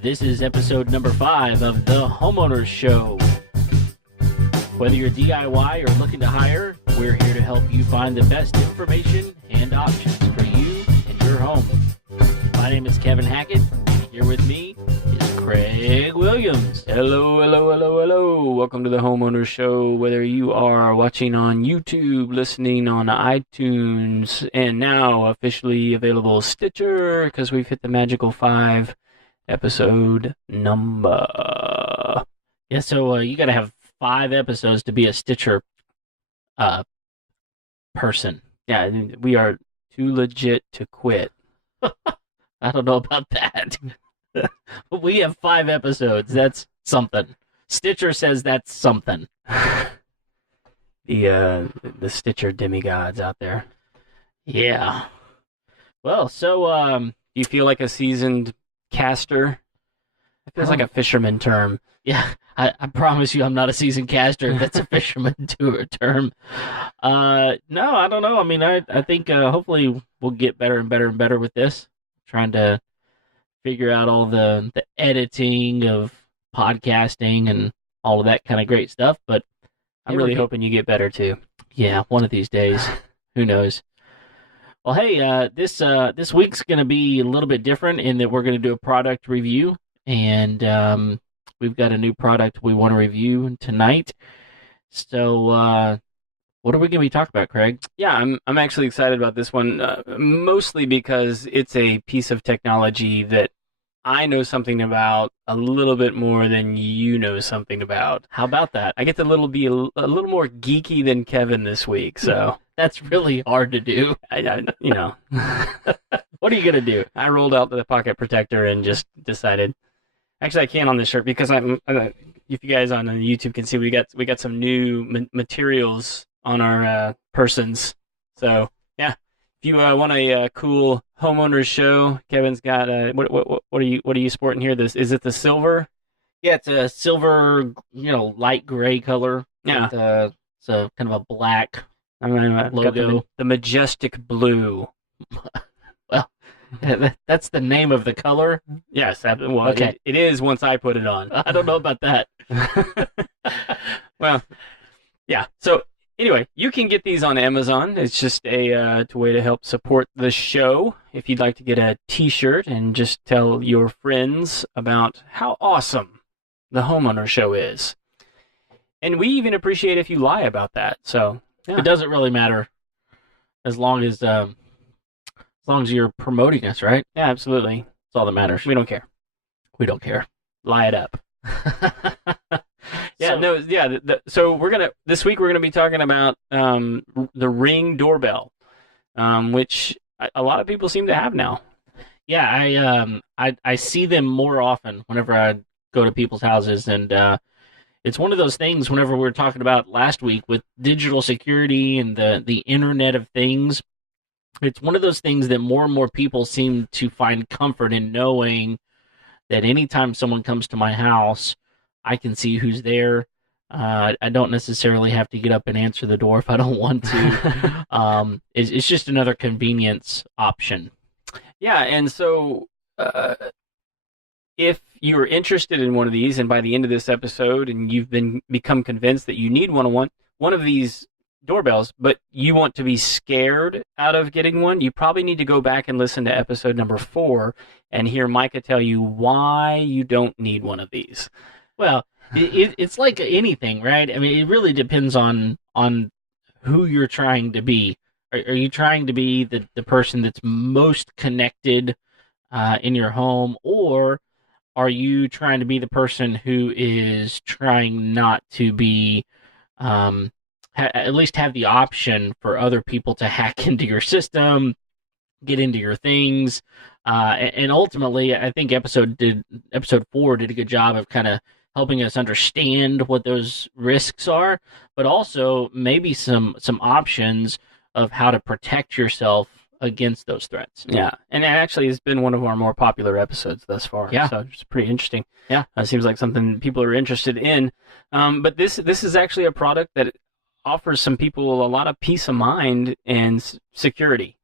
This is episode number 5 of the Homeowners Show. Whether you're DIY or looking to hire, we're here to help you find the best information and options for you and your home. My name is Kevin Hackett, and here with me is Craig Williams. Hello, hello, hello, hello. Welcome to the Homeowners Show. Whether you are watching on YouTube, listening on iTunes, and now officially available Stitcher, because we've hit the magical 5 episode number. Yeah, so you got to have 5 episodes to be a Stitcher person. Yeah, we are too legit to quit. I don't know about that. But we have 5 episodes. That's something. Stitcher says that's something. The Stitcher demigods out there. Yeah. Well, so do you feel like a seasoned caster? It feels like a fisherman term. Yeah, I promise you I'm not a seasoned caster. That's a fisherman term. No, I don't know. I mean, I think hopefully we'll get better and better and better with this. Trying to figure out all the editing of podcasting and all of that kind of great stuff. But I'm really hoping you get better too. Yeah, one of these days. Who knows? Well, hey, this week's going to be a little bit different in that we're going to do a product review, and we've got a new product we want to review tonight. So, what are we going to be talking about, Craig? Yeah, I'm actually excited about this one, mostly because it's a piece of technology that I know something about a little bit more than you know something about. How about that? I get to be a little more geeky than Kevin this week, so that's really hard to do. You know. What are you going to do? I rolled out the pocket protector and just decided. Actually, I can't on this shirt because if you guys on YouTube can see, we got some new materials on our persons. So yeah, if you want a cool homeowners show, Kevin's got what are you sporting here? Is it the silver? Yeah, it's a silver, light gray color. Yeah, it's a kind of a black logo. The majestic blue. Well, that's the name of the color. Yes, well, okay. It is once I put it on. I don't know about that. Well, yeah. So anyway, you can get these on Amazon. It's just a way to help support the show. If you'd like to get a T-shirt and just tell your friends about how awesome the Homeowner Show is, and we even appreciate if you lie about that. So yeah. It doesn't really matter as long as you're promoting us, right? Yeah, absolutely. That's all that matters. We don't care. We don't care. Lie it up. So this week we're gonna be talking about the Ring Doorbell, which a lot of people seem to have now. Yeah, I see them more often whenever I go to people's houses, and it's one of those things. Whenever we were talking about last week with digital security and the Internet of Things, it's one of those things that more and more people seem to find comfort in knowing that anytime someone comes to my house, I can see who's there. I don't necessarily have to get up and answer the door if I don't want to. It's just another convenience option. Yeah, and so if you're interested in one of these, and by the end of this episode, and you've become convinced that you need one of these doorbells, but you want to be scared out of getting one, you probably need to go back and listen to episode number 4 and hear Micah tell you why you don't need one of these. Well, it's like anything, right? I mean, it really depends on who you're trying to be. Are you trying to be the person that's most connected in your home, or are you trying to be the person who is trying not to be at least have the option for other people to hack into your system, get into your things, and ultimately, I think episode 4 did a good job of kind of helping us understand what those risks are, but also maybe some options of how to protect yourself against those threats. Yeah, and it actually has been one of our more popular episodes thus far. Yeah, so it's pretty interesting. Yeah, it seems like something people are interested in. But this is actually a product that offers some people a lot of peace of mind and security.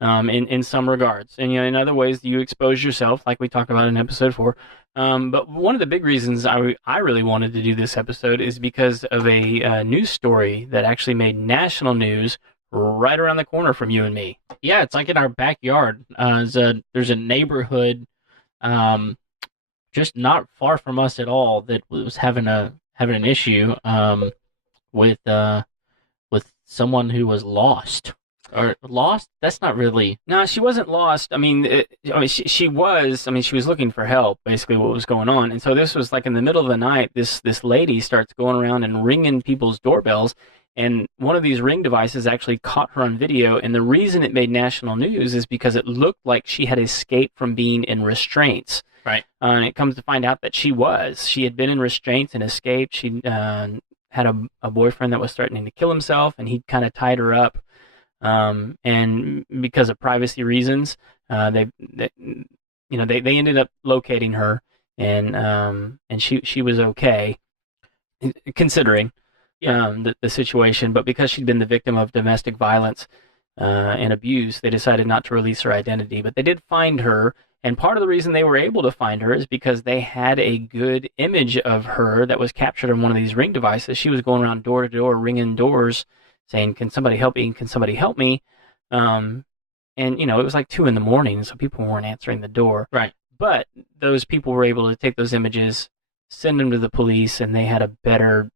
in some regards. And in other ways, you expose yourself, like we talked about in episode 4. But one of the big reasons I really wanted to do this episode is because of a news story that actually made national news right around the corner from you and me. Yeah, it's like in our backyard. There's a neighborhood just not far from us at all that was having an issue with someone who was lost. Or lost? That's not really. No, she wasn't lost. She was. She was looking for help. Basically, what was going on, and so this was like in the middle of the night. This lady starts going around and ringing people's doorbells, and one of these Ring devices actually caught her on video. And the reason it made national news is because it looked like she had escaped from being in restraints. Right. And it comes to find out that she had been in restraints and escaped. She had a boyfriend that was threatening to kill himself, and he kind of tied her up. And because of privacy reasons, they ended up locating her, and she was okay, considering the situation. But because she'd been the victim of domestic violence and abuse, they decided not to release her identity. But they did find her, and part of the reason they were able to find her is because they had a good image of her that was captured on one of these Ring devices. She was going around door to door, ringing doors, saying, "Can somebody help me? Can somebody help me?" And it was like 2 a.m, so people weren't answering the door. Right. But those people were able to take those images, send them to the police, and they had a better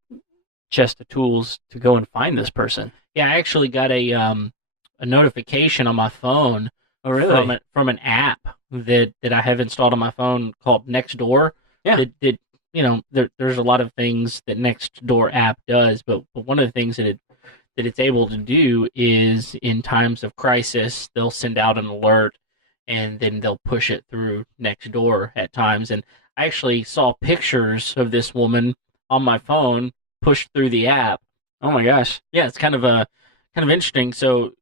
chest of tools to go and find this person. Yeah, I actually got a notification on my phone. Oh, really? From an app that I have installed on my phone called Nextdoor. Yeah. There's a lot of things that Nextdoor app does, but one of the things that it's able to do is in times of crisis, they'll send out an alert and then they'll push it through Nextdoor at times. And I actually saw pictures of this woman on my phone pushed through the app. Oh my gosh. Yeah, it's kind of interesting. So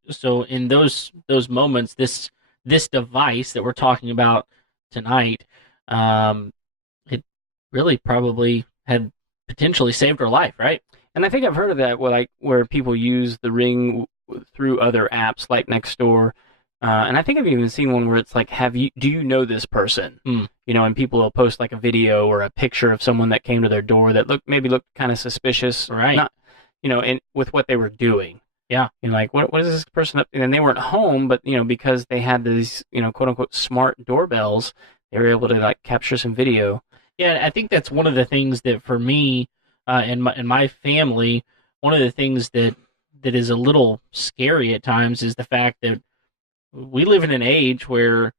in those moments, this device that we're talking about tonight, it really probably had potentially saved her life, right? And I think I've heard of that, where people use the Ring through other apps like Nextdoor. And I think I've even seen one where it's like, do you know this person? And people will post like a video or a picture of someone that came to their door that looked kind of suspicious, right? Not, with what they were doing. Yeah. Like, what is this person up? And they weren't home, but because they had these, quote unquote smart doorbells, they were able to like capture some video. Yeah, I think that's one of the things that for me, and my family, one of the things that is a little scary at times is the fact that we live in an age where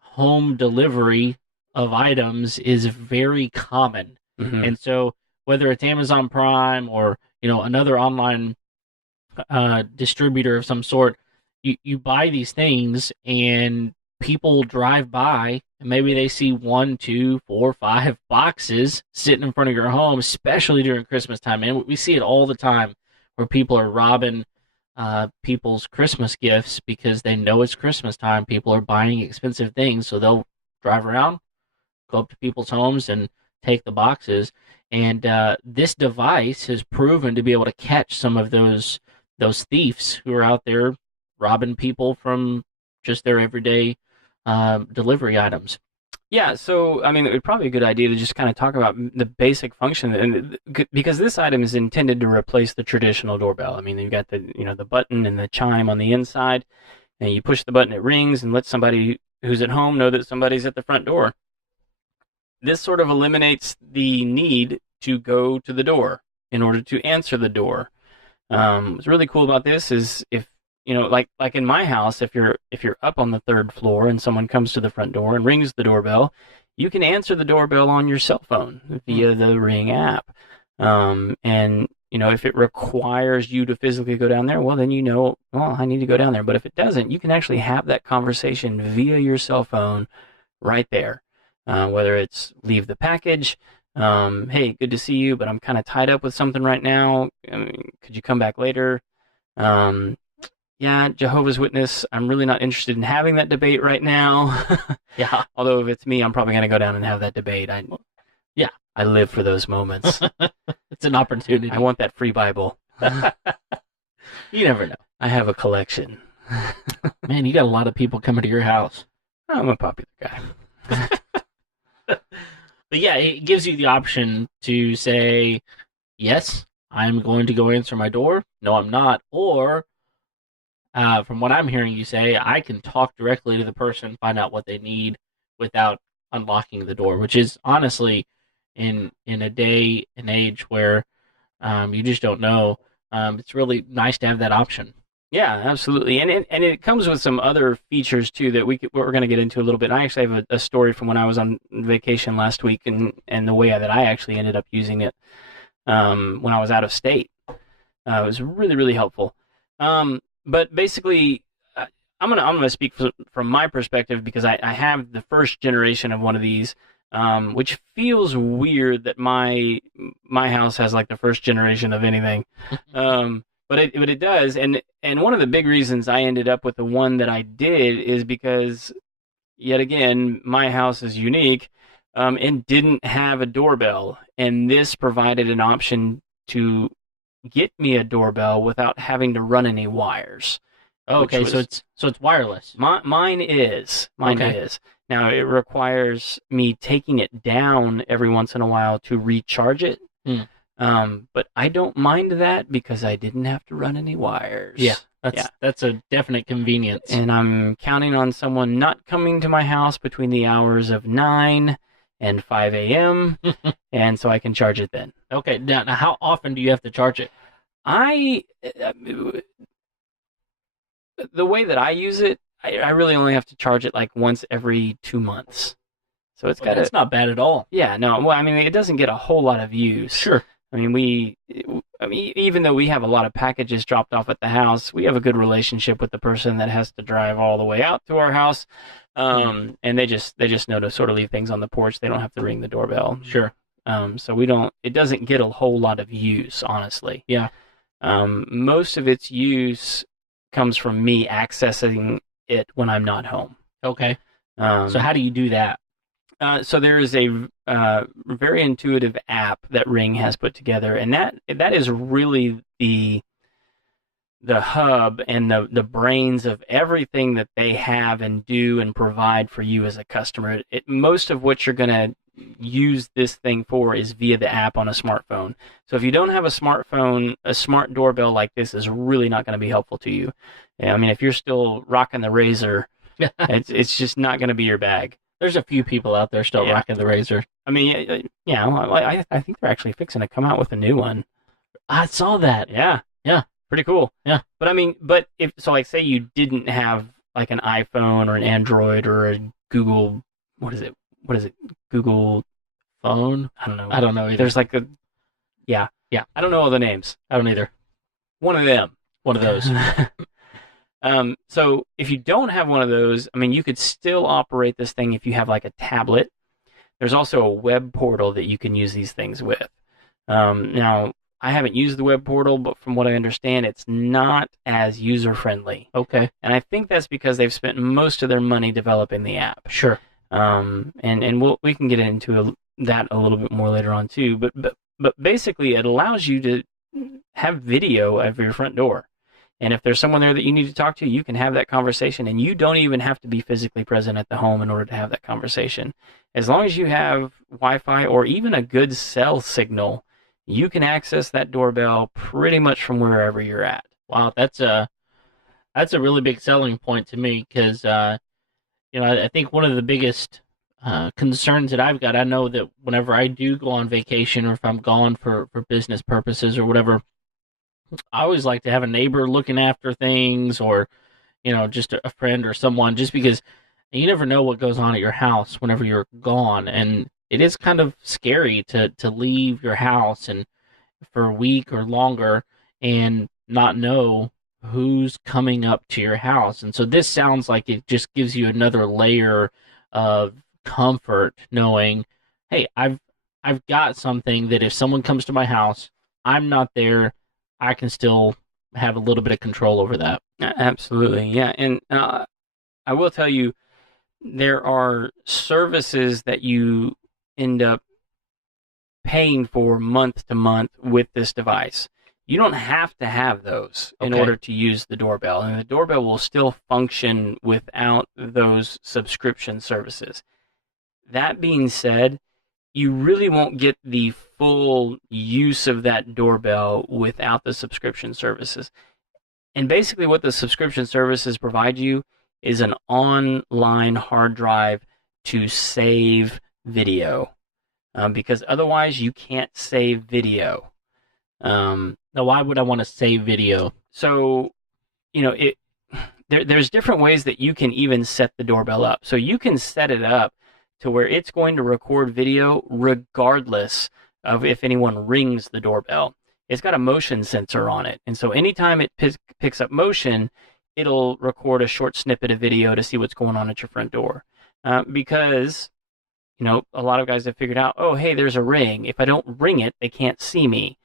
home delivery of items is very common. Mm-hmm. And so whether it's Amazon Prime or another online distributor of some sort, you buy these things and people drive by and maybe they see 1, 2, 4, 5 boxes sitting in front of your home, especially during Christmas time. Man, we see it all the time where people are robbing people's Christmas gifts because they know it's Christmas time. People are buying expensive things, so they'll drive around, go up to people's homes and take the boxes. And this device has proven to be able to catch some of those thieves who are out there robbing people from just their everyday delivery items. Yeah, so it would probably be a good idea to just kind of talk about the basic function, and because this item is intended to replace the traditional doorbell. You've got the button and the chime on the inside, and you push the button, it rings, and lets somebody who's at home know that somebody's at the front door. This sort of eliminates the need to go to the door in order to answer the door. What's really cool about this is if like in my house, if you're up on the 3rd floor and someone comes to the front door and rings the doorbell, you can answer the doorbell on your cell phone via the Ring app. And if it requires you to physically go down there, well, then I need to go down there. But if it doesn't, you can actually have that conversation via your cell phone right there. Whether it's leave the package, hey, good to see you, but I'm kind of tied up with something right now. Could you come back later? Yeah, Jehovah's Witness, I'm really not interested in having that debate right now. Yeah. Although if it's me, I'm probably going to go down and have that debate. I live for those moments. It's an opportunity. I want that free Bible. You never know. I have a collection. Man, you got a lot of people coming to your house. I'm a popular guy. But yeah, it gives you the option to say, yes, I'm going to go answer my door. No, I'm not. Or, from what I'm hearing you say, I can talk directly to the person, find out what they need without unlocking the door, which is honestly, in a day and age where you just don't know, it's really nice to have that option. Yeah, absolutely, and it comes with some other features too that we're going to get into a little bit. I actually have a story from when I was on vacation last week, and the way that I actually ended up using it when I was out of state. It was really really helpful. But basically, I'm gonna speak from my perspective because I have the first generation of one of these, which feels weird that my house has like the first generation of anything. But it does, and one of the big reasons I ended up with the one that I did is because, yet again, my house is unique, and didn't have a doorbell, and this provided an option to get me a doorbell without having to run any wires. Okay, so it's wireless. Mine Okay. is. Now it requires me taking it down every once in a while to recharge it. Hmm. But I don't mind that because I didn't have to run any wires. Yeah, Yeah. that's a definite convenience. And I'm counting on someone not coming to my house between the hours of 9 and 5 a.m. and so I can charge it then. Okay, now how often do you have to charge it? I the way that I use it, I really only have to charge it like once every 2 months. So it's Well, got that's not bad at all. yeah, no, well, I mean, it doesn't get a whole lot of use. Sure. I mean, even though we have a lot of packages dropped off at the house, we have a good relationship with the person that has to drive all the way out to our house. And they just know to sort of leave things on the porch. They don't have to ring the doorbell. Sure. So it doesn't get a whole lot of use, honestly. Yeah. Most of its use comes from me accessing it when I'm not home. Okay. So how do you do that? So there is a very intuitive app that Ring has put together, and that is really the hub and the brains of everything that they have and do and provide for you as a customer. Most of what you're going to use this thing for is via the app on a smartphone. So if you don't have a smartphone, a smart doorbell like this is really not going to be helpful to you. I mean, if you're still rocking the Razor, it's just not going to be your bag. There's a few people out there still rocking the Razor. I mean, I think they're actually fixing to come out with a new one. I saw that. Yeah. Pretty cool. Yeah. But I mean, if so, like, say you didn't have like an iPhone or an Android or a Google, what is it? Google phone? I don't know. I don't know either. There's like yeah. I don't know all the names. I don't either. One of them. One of those. So if you don't have one of those, I mean, you could still operate this thing if you have like a tablet. There's also a web portal that you can use these things with. Now, I haven't used the web portal, but from what I understand, it's not as user-friendly. Okay. And I think that's because they've spent most of their money developing the app. Sure. And we can get into that a little bit more later on too. But basically, it allows you to have video of your front door. And if there's someone there that you need to talk to, you can have that conversation, and you don't even have to be physically present at the home in order to have that conversation. As long as you have Wi-Fi or even a good cell signal, you can access that doorbell pretty much from wherever you're at. Wow, that's a really big selling point to me because I think one of the biggest concerns that I've got, I know that whenever I do go on vacation or if I'm gone for business purposes or whatever, I always like to have a neighbor looking after things or, just a friend or someone, just because you never know what goes on at your house whenever you're gone. And it is kind of scary to leave your house and for a week or longer and not know who's coming up to your house. And so this sounds like it just gives you another layer of comfort knowing, hey, I've got something that if someone comes to my house, I'm not there, I can still have a little bit of control over that. Absolutely, yeah. And I will tell you, there are services that you end up paying for month to month with this device. You don't have to have those in Okay. order to use the doorbell, and the doorbell will still function without those subscription services. That being said, you really won't get the full use of that doorbell without the subscription services. And basically, what the subscription services provide you is an online hard drive to save video, because otherwise you can't save video. Now, why would I want to save video? So, there's different ways that you can even set the doorbell up. So you can set it up to where it's going to record video regardless of if anyone rings the doorbell. It's got a motion sensor on it, and so anytime it picks up motion, it'll record a short snippet of video to see what's going on at your front door. Because a lot of guys have figured out, oh, hey, there's a ring. If I don't ring it, they can't see me.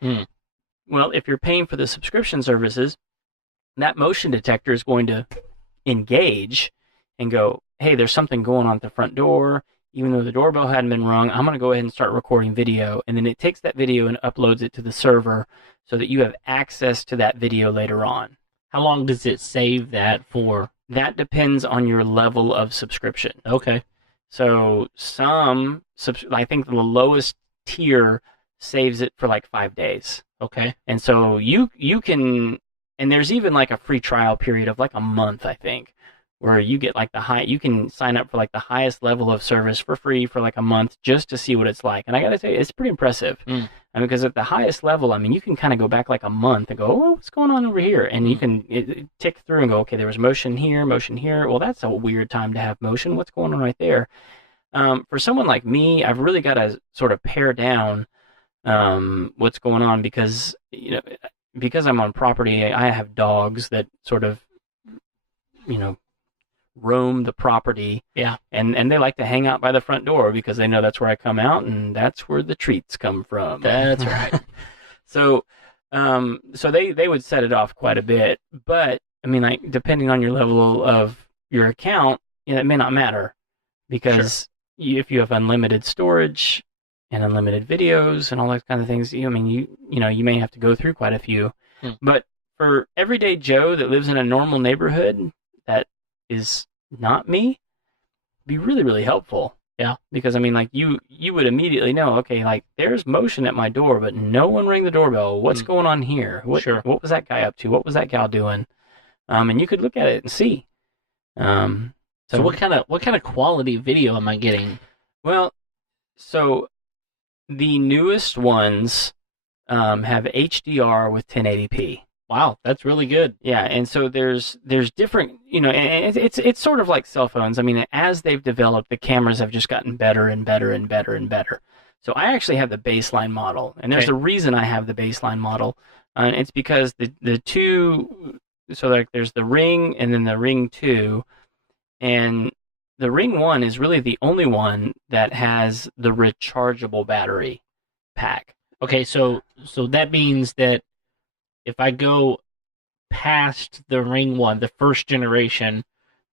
Well, if you're paying for the subscription services, that motion detector is going to engage and go, hey, there's something going on at the front door. Even though the doorbell hadn't been rung, I'm going to go ahead and start recording video. And then it takes that video and uploads it to the server so that you have access to that video later on. How long does it save that for? That depends on your level of subscription. Okay. So I think the lowest tier saves it for like 5 days. Okay. And so you can, and there's even like a free trial period of like a month, I think, where you get like you can sign up for like the highest level of service for free for like a month just to see what it's like. And I got to tell you, it's pretty impressive. Because at the highest level, you can kind of go back like a month and go, oh, what's going on over here? And you can tick through and go, okay, there was motion here. Well, that's a weird time to have motion. What's going on right there? For someone like me, I've really got to sort of pare down what's going on because I'm on property. I have dogs that sort of, roam the property. Yeah. And they like to hang out by the front door because they know that's where I come out and that's where the treats come from. That's right. So they would set it off quite a bit, but like depending on your level of your account, it may not matter because if you have unlimited storage and unlimited videos and all those kind of things, you may have to go through quite a few. But for everyday Joe that lives in a normal neighborhood that is not me, be really, really helpful. Yeah. Because you would immediately know, okay, like there's motion at my door, but no one rang the doorbell. What's going on here? What was that guy up to? What was that gal doing? And you could look at it and see. So what kind of quality video am I getting? Well, so the newest ones have HDR with 1080p. Wow, that's really good. Yeah, and so there's different, and it's sort of like cell phones. As they've developed, the cameras have just gotten better and better and better and better. So I actually have the baseline model, and there's a reason I have the baseline model. It's because the two, so like there's the Ring and then the Ring 2, and the Ring 1 is really the only one that has the rechargeable battery pack. Okay, so that means that if I go past the Ring 1, the first generation,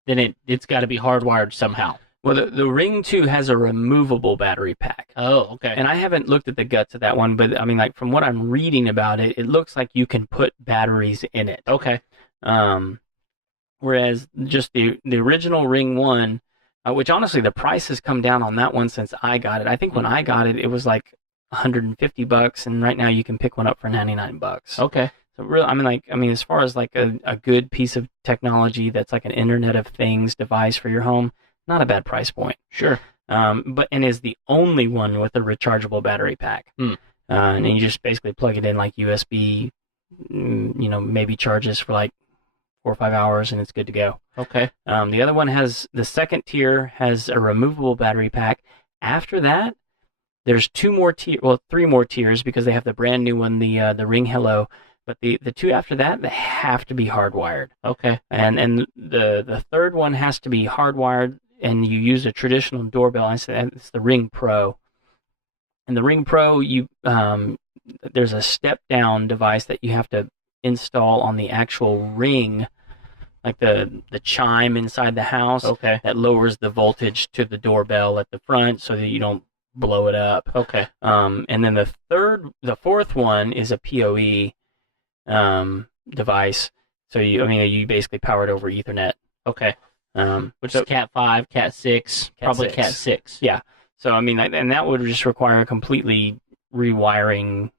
then it's got to be hardwired somehow. Well, the Ring 2 has a removable battery pack. Oh, okay. And I haven't looked at the guts of that one, but like from what I'm reading about it, it looks like you can put batteries in it. Okay. Whereas just the original Ring 1, which honestly the price has come down on that one since I got it. I think when I got it, it was like $150, and right now you can pick one up for $99. Okay. So really, as far as like a good piece of technology that's like an Internet of Things device for your home, not a bad price point. Sure. And is the only one with a rechargeable battery pack. And you just basically plug it in like USB, maybe charges for like 4 or 5 hours, and it's good to go. Okay. The other one the second tier has a removable battery pack. After that, there's 3 more tiers because they have the brand new one, the Ring Hello. But the two after that, they have to be hardwired. Okay. And the third one has to be hardwired, and you use a traditional doorbell. It's the Ring Pro. And the Ring Pro, there's a step-down device that you have to install on the actual ring, like the chime inside the house. Okay. That lowers the voltage to the doorbell at the front so that you don't blow it up. Okay. And then the fourth one is a PoE. device. So you basically power it over Ethernet. Okay. Which So is Cat 5, Cat 6, probably Cat 6. Yeah. So and that would just require a completely rewiring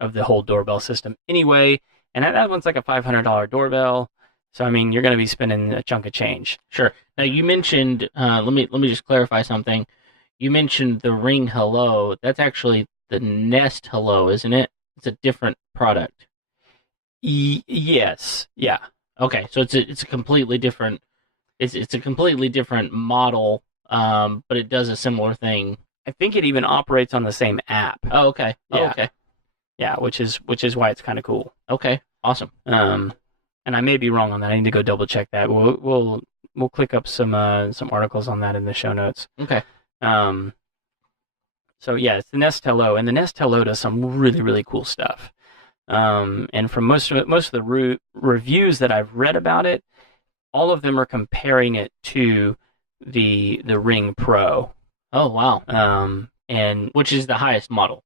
of the whole doorbell system anyway. And that one's like a $500 doorbell. So you're going to be spending a chunk of change. Sure. Now you mentioned. Let me just clarify something. You mentioned the Ring Hello. That's actually the Nest Hello, isn't it? It's a different product. Yes. Yeah. Okay, so it's a completely different. It's a completely different model. But it does a similar thing. I think it even operates on the same app. Oh, okay. Yeah. Oh, okay. Yeah, which is why it's kind of cool. Okay. Awesome. And I may be wrong on that. I need to go double check that. We'll click up some articles on that in the show notes. Okay. So yeah, it's the Nest Hello, and the Nest Hello does some really, really cool stuff. And from most of the reviews that I've read about it, all of them are comparing it to the Ring Pro. Oh wow. And which is the highest model.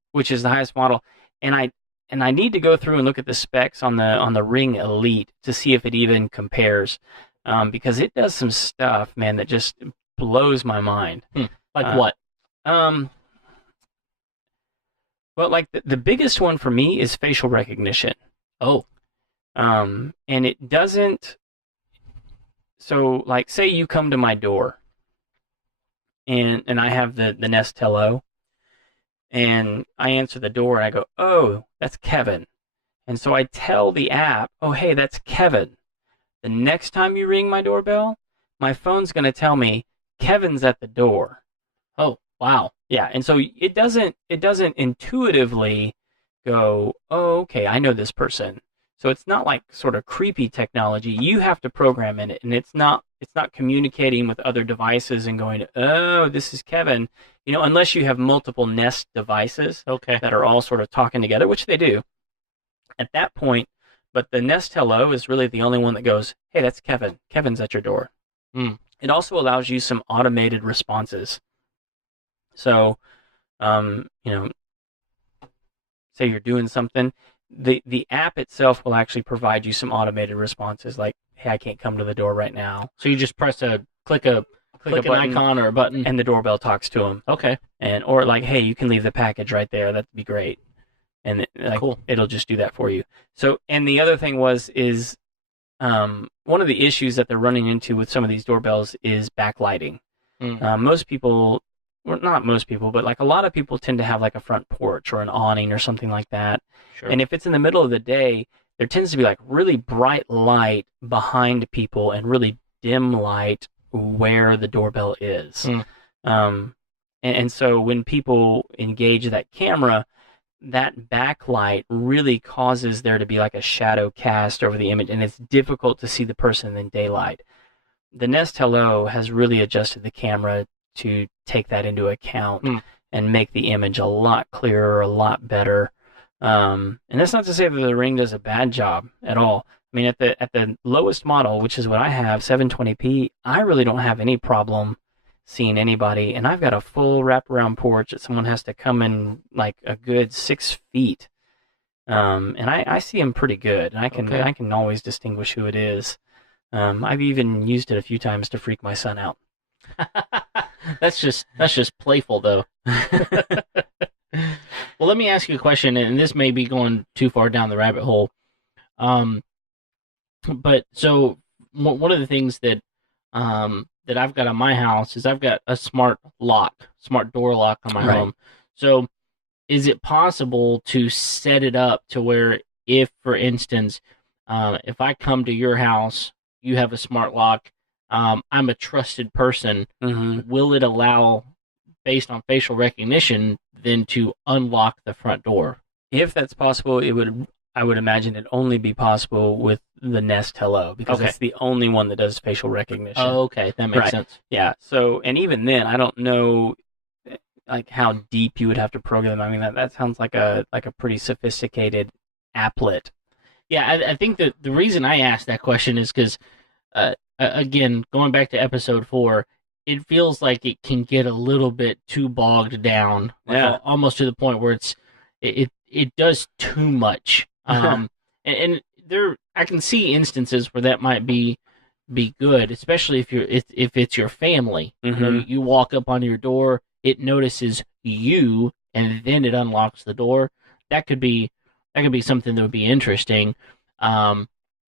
And I need to go through and look at the specs on the Ring Elite to see if it even compares, because it does some stuff, man, that just blows my mind. Like what? Well, like the biggest one for me is facial recognition. Oh. And it doesn't. So, like, say you come to my door, and I have the Nest Hello, and I answer the door, and I go, "Oh, that's Kevin," and so I tell the app, "Oh, hey, that's Kevin." The next time you ring my doorbell, my phone's gonna tell me Kevin's at the door. Oh, wow. Yeah, and so it doesn't intuitively go, "Oh, okay, I know this person." So it's not like sort of creepy technology. You have to program in it, and it's not communicating with other devices and going, "Oh, this is Kevin," unless you have multiple Nest devices that are all sort of talking together, which they do at that point. But the Nest Hello is really the only one that goes, "Hey, that's Kevin. Kevin's at your door." It also allows you some automated responses. So, say you're doing something, the app itself will actually provide you some automated responses, like, "Hey, I can't come to the door right now." So you just click an icon or a button, and the doorbell talks to them. Okay. Or like, "Hey, you can leave the package right there. That'd be great." And cool. It'll just do that for you. So, and the other thing is one of the issues that they're running into with some of these doorbells is backlighting. Most people, well, not most people, but like a lot of people tend to have like a front porch or an awning or something like that. Sure. And if it's in the middle of the day, there tends to be like really bright light behind people and really dim light where the doorbell is. And so when people engage that camera, that backlight really causes there to be like a shadow cast over the image, and it's difficult to see the person in daylight. The Nest Hello has really adjusted the camera to take that into account and make the image a lot clearer, a lot better. And that's not to say that the Ring does a bad job at all. I mean, at the lowest model, which is what I have, 720p, I really don't have any problem seeing anybody, and I've got a full wraparound porch that someone has to come in like a good 6 feet, and I see them pretty good, and I can always distinguish who it is. I've even used it a few times to freak my son out. That's just playful, though. Well, let me ask you a question, and this may be going too far down the rabbit hole. But so one of the things that that I've got on my house is I've got a smart door lock on my home. So is it possible to set it up to where if, for instance, if I come to your house, you have a smart lock, I'm a trusted person, will it allow, based on facial recognition, then to unlock the front door? If that's possible, I would imagine it'd only be possible with the Nest Hello, because it's the only one that does facial recognition. Oh, okay, that makes sense. Yeah. So, and even then, I don't know like how deep you would have to program. I mean, that sounds like a pretty sophisticated applet. Yeah, I think that the reason I asked that question is because, again, going back to episode 4, it feels like it can get a little bit too bogged down, almost to the point where it does too much. and there I can see instances where that might be good, especially if it's your family. You know, Mm-hmm. you walk up on your door, it notices you, and then it unlocks the door. That could be something that would be interesting. Um,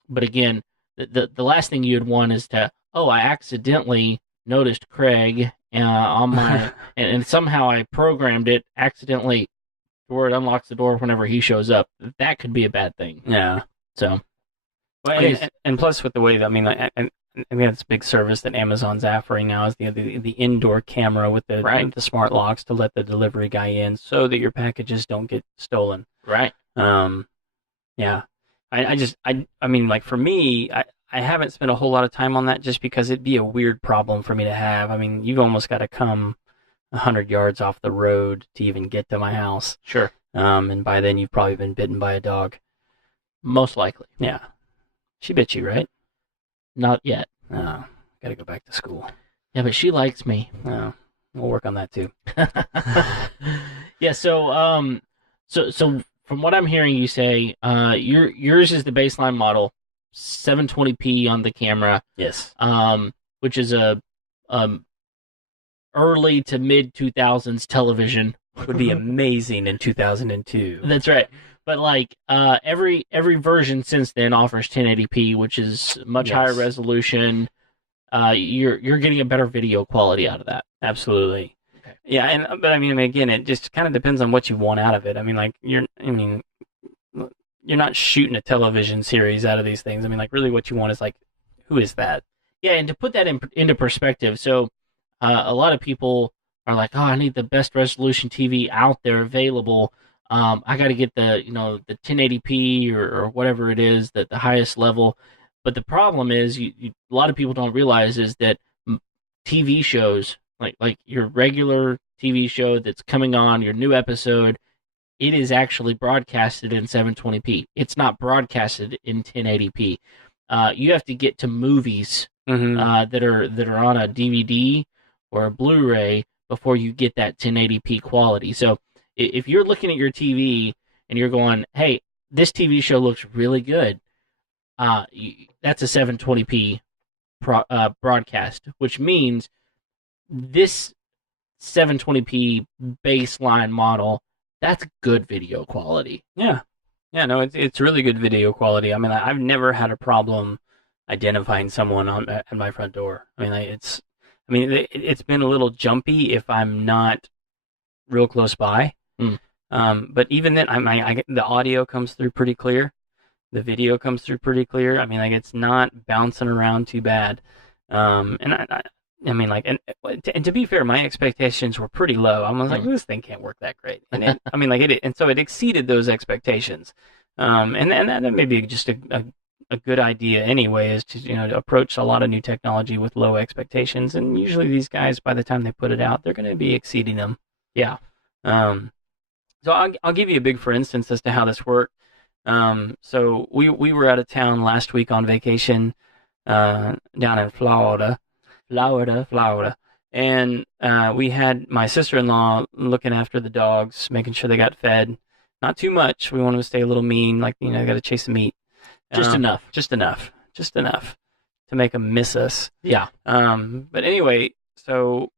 but again, the last thing you'd want is to, oh, I accidentally noticed Craig on my and somehow I programmed it accidentally where it unlocks the door whenever he shows up. That could be a bad thing. Yeah. So, Well, and plus with the way that, I mean, like, and we have this big service that Amazon's offering now is the indoor camera with the smart locks to let the delivery guy in so that your packages don't get stolen. right. Yeah. I mean, like for me, I haven't spent a whole lot of time on that just because it'd be a weird problem for me to have. I mean, you've almost got to come 100 yards off the road to even get to my house. Sure. And by then you've probably been bitten by a dog. Most likely. Yeah. She bit you, right? Not yet. Oh, got to go back to school. Yeah, but she likes me. Oh, we'll work on that too. Yeah, so from what I'm hearing you say, yours is the baseline model, 720p on the camera, Yes. which is a early to mid 2000s television. Would be amazing in 2002. That's right. But like every version since then offers 1080p, which is much higher resolution. You're getting a better video quality out of that. Absolutely. Okay. Yeah, but I mean, again, it just kind of depends on what you want out of it. I mean, like you're not shooting a television series out of these things. I mean, like really, what you want is like, who is that? Yeah, and to put that into perspective, so a lot of people are like, oh, I need the best resolution TV out there available. I got to get the 1080p or whatever it is, the highest level. But the problem is, a lot of people don't realize is that TV shows, like your regular TV show that's coming on, your new episode, it is actually broadcasted in 720p. It's not broadcasted in 1080p. You have to get to movies that are on a DVD or a Blu-ray before you get that 1080p quality. So if you're looking at your TV and you're going, hey, this TV show looks really good, that's a 720p broadcast, which means this 720p baseline model, that's good video quality. Yeah. Yeah, no, it's really good video quality. I mean, I've never had a problem identifying someone at my front door. I mean, it's been a little jumpy if I'm not real close by. But even then, the audio comes through pretty clear. The video comes through pretty clear. I mean, like it's not bouncing around too bad. And I mean, like, and to be fair, my expectations were pretty low. I was like, this thing can't work that great. And I mean, like and so it exceeded those expectations. And that may be just a good idea anyway, is to approach a lot of new technology with low expectations. And usually these guys, by the time they put it out, they're going to be exceeding them. Yeah. So I'll give you a big for instance as to how this worked. So we were out of town last week on vacation down in Florida. And we had my sister-in-law looking after the dogs, making sure they got fed. Not too much. We wanted to stay a little mean, like, got to chase the meat. Just enough to make them miss us. Yeah. But anyway, so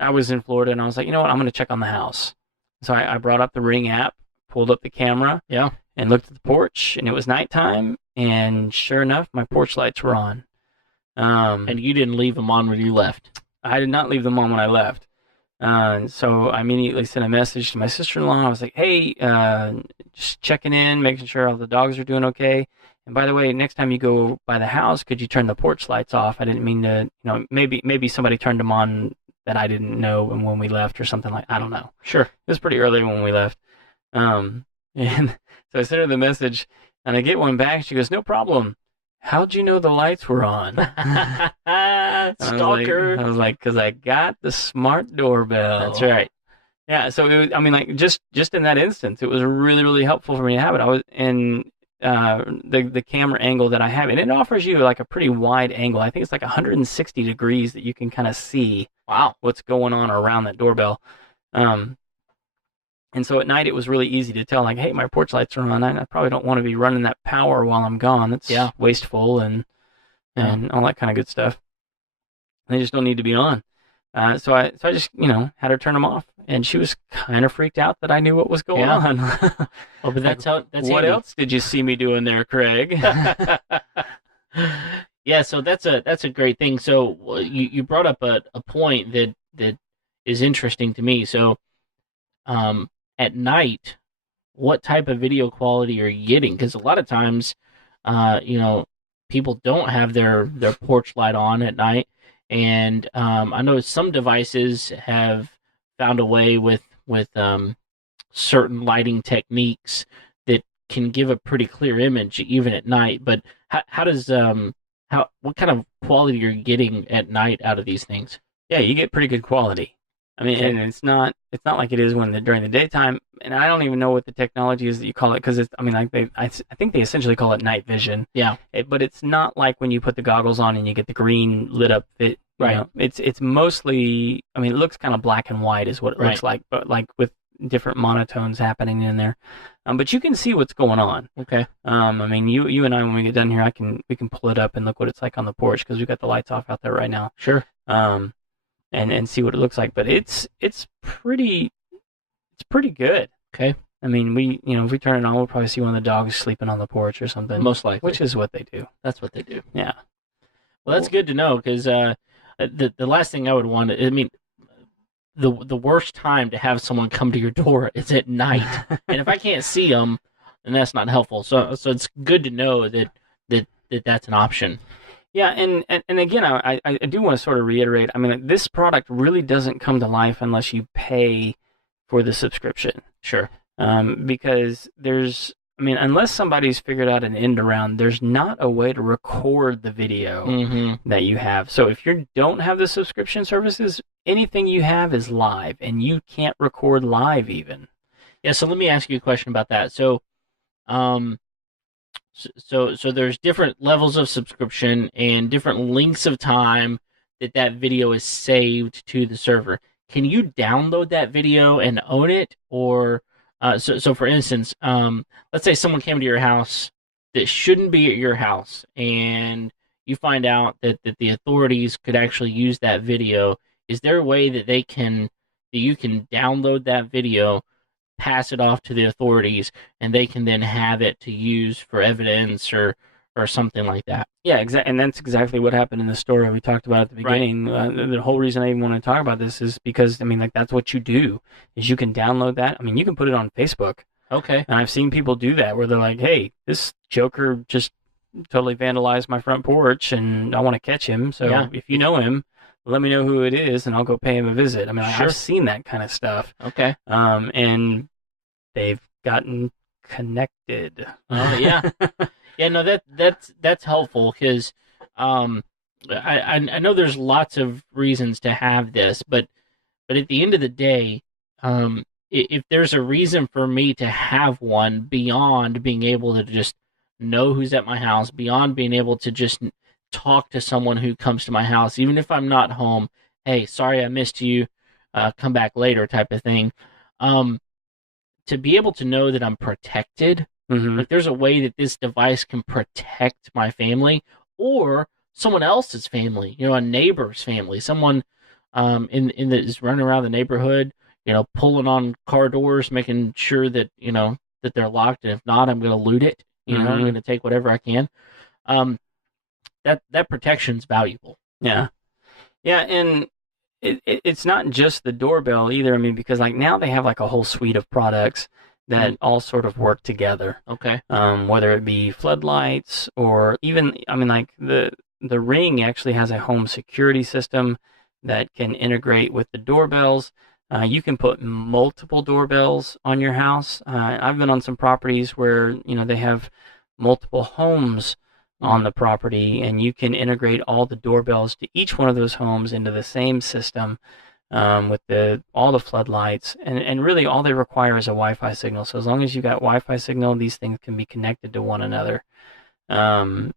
I was in Florida, and I was like, you know what, I'm going to check on the house. So I brought up the Ring app, pulled up the camera, and looked at the porch, and it was nighttime, and sure enough, my porch lights were on. And you didn't leave them on when you left. I did not leave them on when I left. So I immediately sent a message to my sister-in-law. I was like, hey, just checking in, making sure all the dogs are doing okay. And by the way, next time you go by the house, could you turn the porch lights off? I didn't mean to, maybe somebody turned them on that I didn't know when we left or something I don't know. Sure. It was pretty early when we left. And so I sent her the message, and I get one back. She goes, no problem. How'd you know the lights were on? Stalker. I was like, because I got the smart doorbell. That's right. Yeah, so it was, I mean, like just in that instance, it was really, really helpful for me to have it. I was in the camera angle that I have, and it offers you like a pretty wide angle. I think it's like 160 degrees that you can kind of see what's going on around that doorbell. And so at night it was really easy to tell, like, hey, my porch lights are on. I probably don't want to be running that power while I'm gone. That's wasteful and all that kind of good stuff. They just don't need to be on. So I just had her turn them off, and she was kind of freaked out that I knew what was going on. Oh, but that's what handy. else did you see me doing there, Craig? Yeah, so that's a great thing. So you brought up a point that is interesting to me. So at night, what type of video quality are you getting? Because a lot of times, people don't have their porch light on at night, and I know some devices have found a way with certain lighting techniques that can give a pretty clear image even at night. But how does what kind of quality are you getting at night out of these things? Yeah, you get pretty good quality. I mean, and it's not like it is during the daytime. And I don't even know what the technology is that you call it, because I think they essentially call it night vision. Yeah. But it's not like when you put the goggles on and you get the green lit up. Right. It's mostly, it looks kind of black and white is what it looks like, but like with different monotones happening in there. But you can see what's going on. Okay. You and I, when we get done here, we can pull it up and look what it's like on the porch, because we've got the lights off out there right now. Sure. And see what it looks like. But it's pretty good. Okay. If we turn it on, we'll probably see one of the dogs sleeping on the porch or something. Most likely. Which is what they do. That's what they do. Yeah. Well, that's good to know, because the last thing I would want, the worst time to have someone come to your door is at night. And if I can't see them, then that's not helpful. So it's good to know that that's an option. Yeah, and again, I do want to sort of reiterate, this product really doesn't come to life unless you pay for the subscription. Sure. Because unless somebody's figured out an end around, there's not a way to record the video that you have. So if you don't have the subscription services, anything you have is live, and you can't record live even. Yeah, so let me ask you a question about that. So, So there's different levels of subscription and different lengths of time that video is saved to the server. Can you download that video and own it? Or so for instance, let's say someone came to your house that shouldn't be at your house, and you find out that the authorities could actually use that video. Is there a way that you can download that video, pass it off to the authorities, and they can then have it to use for evidence or something like that? Yeah, exactly, and that's exactly what happened in the story we talked about at the beginning. Right. The whole reason I even want to talk about this is because that's what you do, is you can download that. You can put it on Facebook. Okay. And I've seen people do that where they're like, "Hey, this joker just totally vandalized my front porch, and I want to catch him. So if you know him, let me know who it is, and I'll go pay him a visit." Sure. I've seen that kind of stuff. Okay. And they've gotten connected. Oh yeah. Yeah, no, that's helpful, because I know there's lots of reasons to have this, but at the end of the day, if there's a reason for me to have one beyond being able to just know who's at my house, beyond being able to just talk to someone who comes to my house, even if I'm not home, hey, sorry I missed you, come back later type of thing, to be able to know that I'm protected. Like there's a way that this device can protect my family or someone else's family, a neighbor's family, someone in that is running around the neighborhood, pulling on car doors, making sure that that they're locked, and if not, I'm going to loot it. I'm going to take whatever I can. That protection's valuable. Yeah, and it's not just the doorbell either. Because now they have a whole suite of products that all sort of work together. Okay. Whether it be floodlights or even, the Ring actually has a home security system that can integrate with the doorbells. You can put multiple doorbells on your house. I've been on some properties where, they have multiple homes on the property, and you can integrate all the doorbells to each one of those homes into the same system. With all the floodlights, and really all they require is a Wi-Fi signal. So as long as you got Wi-Fi signal, these things can be connected to one another. And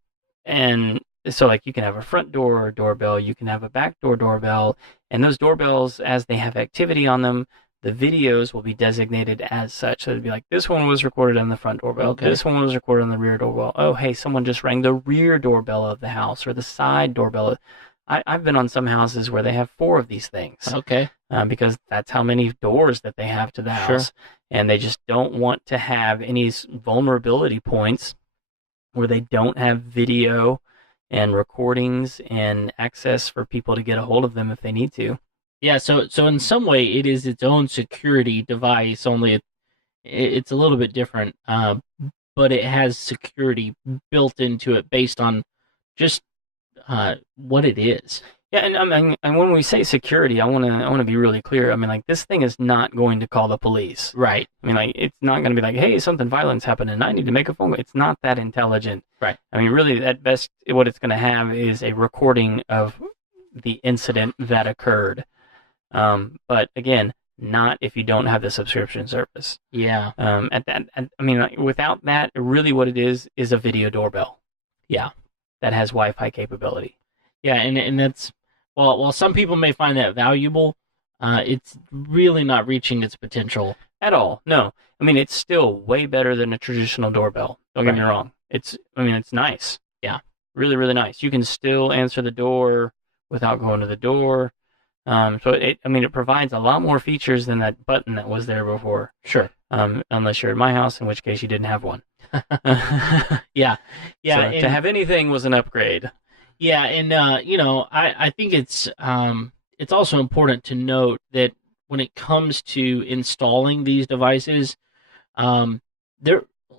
so you can have a front door doorbell, you can have a back door doorbell, and those doorbells, as they have activity on them, the videos will be designated as such. So it'd be like, this one was recorded on the front doorbell. Okay. This one was recorded on the rear doorbell. Oh, hey, someone just rang the rear doorbell of the house or the side doorbell. I've been on some houses where they have 4 of these things. Okay. Because that's how many doors that they have to the house. And they just don't want to have any vulnerability points where they don't have video and recordings and access for people to get a hold of them if they need to. Yeah, so in some way it is its own security device, only it's a little bit different, but it has security built into it based on just what it is. Yeah, and when we say security, I want to be really clear. I mean, like, this thing is not going to call the police. Right. I mean, like, it's not going to be like, hey, something violent's happened and I need to make a phone call. It's not that intelligent. Right. I mean, really, at best, what it's going to have is a recording of the incident that occurred. But again, not if you don't have the subscription service. Yeah. Without that, really what it is a video doorbell. Yeah. That has Wi-Fi capability. Yeah, and that's, while some people may find that valuable, it's really not reaching its potential. At all. No. I mean, it's still way better than a traditional doorbell. Don't get me wrong. It's nice. Yeah. Really, really nice. You can still answer the door without going to the door. So it provides a lot more features than that button that was there before. Sure. Unless you're at my house, in which case you didn't have one. Yeah. So to have anything was an upgrade. Yeah, and I think it's also important to note that when it comes to installing these devices, a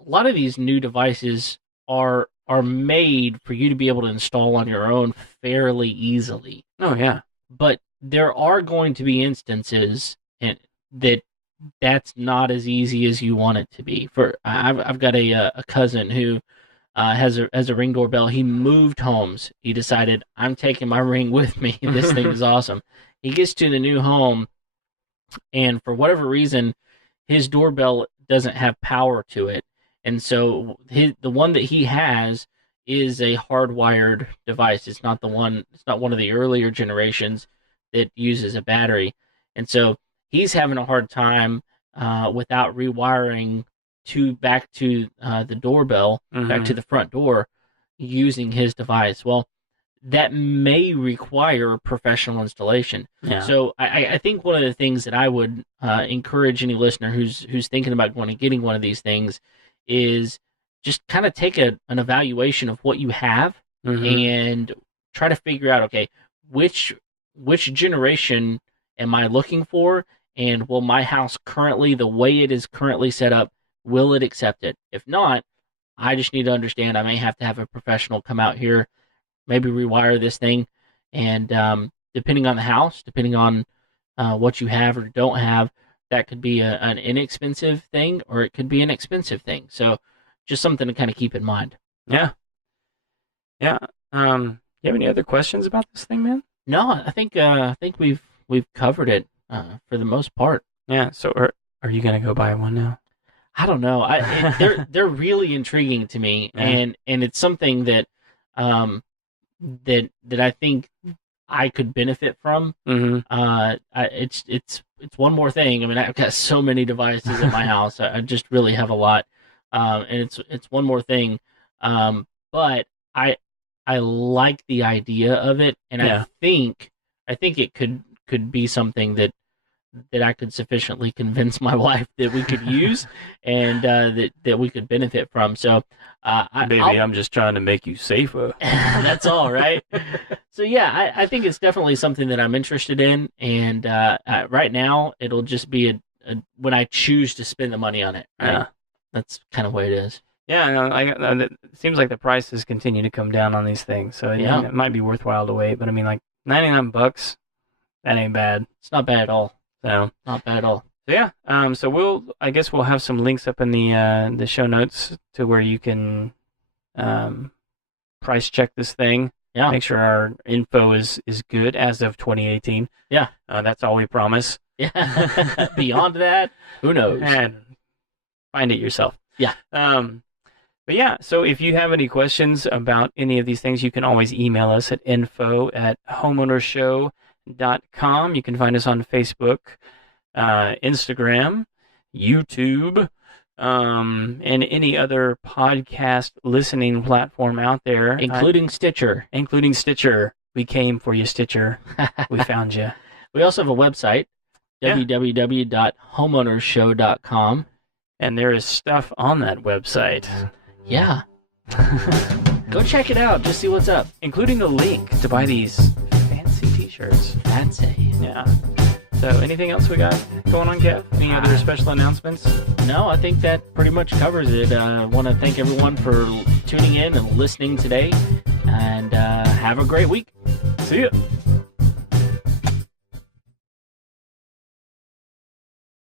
lot of these new devices are made for you to be able to install on your own fairly easily. Oh yeah. But there are going to be instances that's not as easy as you want it to be. I've got a cousin who has a Ring doorbell. He moved homes. He decided, I'm taking my Ring with me. This thing is awesome. He gets to the new home, and for whatever reason, his doorbell doesn't have power to it. And so the one that he has is a hardwired device. It's not one of the earlier generations that uses a battery. And so he's having a hard time without rewiring back to the doorbell, back to the front door, using his device. Well, that may require professional installation. Yeah. So I think one of the things that I would encourage any listener who's thinking about going and getting one of these things is just kind of take an evaluation of what you have and try to figure out, okay, which generation am I looking for, and will my house currently, the way it is currently set up, will it accept it? If not, I just need to understand I may have to have a professional come out here, maybe rewire this thing, and depending on the house, depending on what you have or don't have, that could be an inexpensive thing, or it could be an expensive thing. So just something to kind of keep in mind. Yeah. Yeah. You have any other questions about this thing, man? No, I think we've covered it for the most part. Yeah. So are you gonna go buy one now? I don't know. They're really intriguing to me, and it's something that that I think I could benefit from. It's one more thing. I mean, I've got so many devices in my house. I just really have a lot, and it's one more thing. But I like the idea of it, and I think it could be something that I could sufficiently convince my wife that we could use, and that we could benefit from. So, I'm just trying to make you safer. That's all, right? So yeah, I think it's definitely something that I'm interested in, and right now it'll just be a when I choose to spend the money on it. Right? Yeah, that's kind of the way it is. Yeah, it seems like the prices continue to come down on these things, so it might be worthwhile to wait. But I mean, like $99, that ain't bad. It's not bad at all. So not bad at all. So yeah, so I guess we'll have some links up in the show notes to where you can price check this thing. Yeah. Make sure our info is good as of 2018. Yeah. That's all we promise. Yeah. Beyond that, who knows? And find it yourself. Yeah. But yeah, so if you have any questions about any of these things, you can always email us at info@homeownershow.com. You can find us on Facebook. Instagram, YouTube, and any other podcast listening platform out there, including Stitcher. Including Stitcher. We came for you, Stitcher. We found you. We also have a website, www.homeownersshow.com. And there is stuff on that website. Yeah. Go check it out. Just see what's up. Including the link to buy these fancy t-shirts. Fancy. Yeah. So anything else we got going on, Kev? Any other special announcements? No, I think that pretty much covers it. I want to thank everyone for tuning in and listening today. And have a great week. See ya.